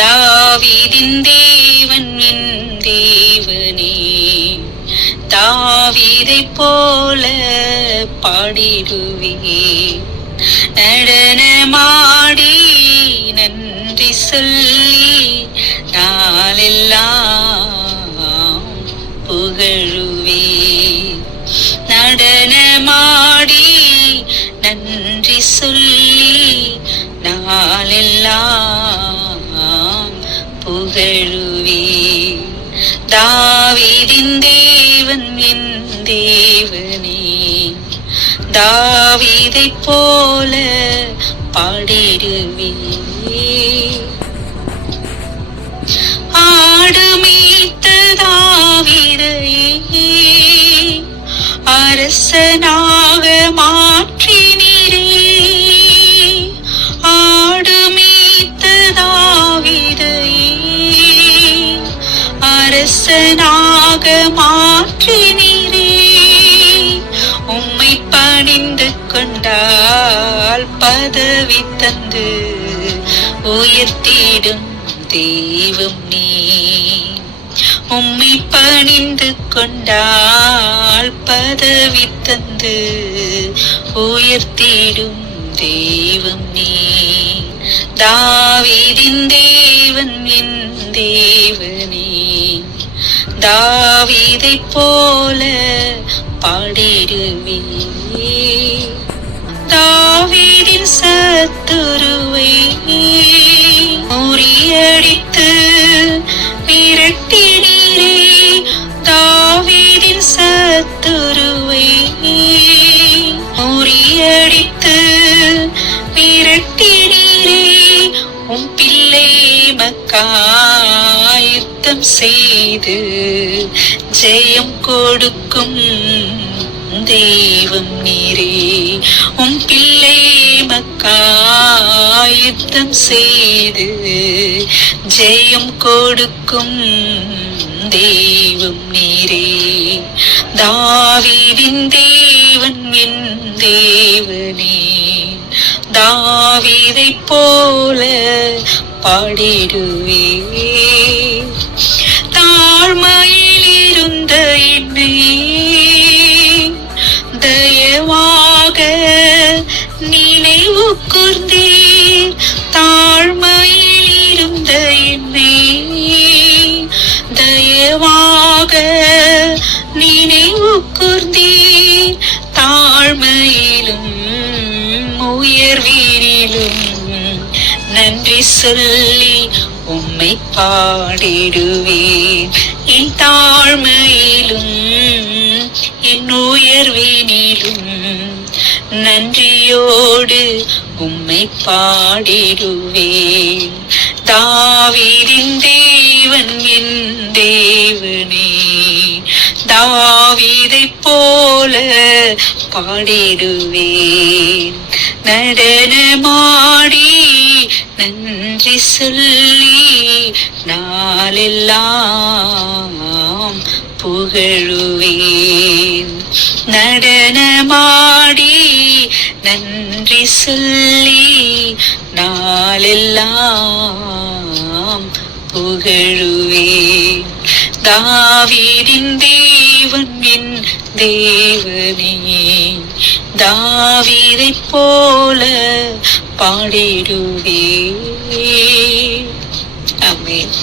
தாவீதின் தேவன் என் தேவனே, தாவீதைப் போல பாடிடுவேன். நடனமாடி நன்றி சொல்லி நாளெல்லாம் புகழுவேன். நடனமாடி நன்றி சொல்லி நாளெல்லாம் புகழுவேன். தாவீதின் தேவன் என் தேவனே, தாவீதைப் போல பாடிடுவேன். ஆடு மேய்த்த தாவீதையே அரசனாக மாற்றினீரே. ஆடு மேய்த்த தாவீதையே அரசனாக மாற்றினீரே. உம்மை பணிந்து கொண்டால் பதவி தந்து உயர்த்திடும் தெய்வம் நீ. உம்மை பணிந்து கொண்டால் பதவி தந்து உயர்த்திடும் தெய்வம் நீ. தாவீதின் தேவன் என் தேவனே, தாவீதைப் போல பாடிடுவேன். தாவீதின் சத்துருவை முறியடித்து விரட்டினீரே. தாவீதின் சத்துருவை முறியடித்து விரட்டினீரே. உம் பிள்ளை மக்காய் யுத்தம் செய்து ஜெயம் கொடுக்கும் தெய்வம் நீரே. உம் பிள்ளை மக்காய் யுத்தம் செய்து ஜெயம் கொடுக்கும் தெய்வம் நீரே. தாவீதின் தேவன் என் தேவனே, தாவீதைப் போல பாடிடுவேன். தாழ்மையில் இருந்த என்னை தயவாக நினைவு கூர்ந்தீர். தாழ்மையில் இருந்த என்னை தயவாக நினைவு கூர்ந்தீர். தாழ்மையிலும் உயர்வீரிலும் நன்றி சொல்லி உம்மை பாடிடுவேன். என் தாழ்மையிலும் என் உயர்வினிலும் நன்றியோடு உம்மை பாடிடுவேன். தாவீதின் தேவன் என் தேவனே, தாவீதைப் போல பாடிடுவேன். நடனமாடி நன்றி சொல்லி நாளெல்லாம் புகழுவேன். நடனமாடி நன்றி சொல்லி நாளெல்லாம் புகழுவேன். தாவீதின் தேவன் என் தேவனே, தாவீதைப் போல பாடிடுவேன். ஆமென்.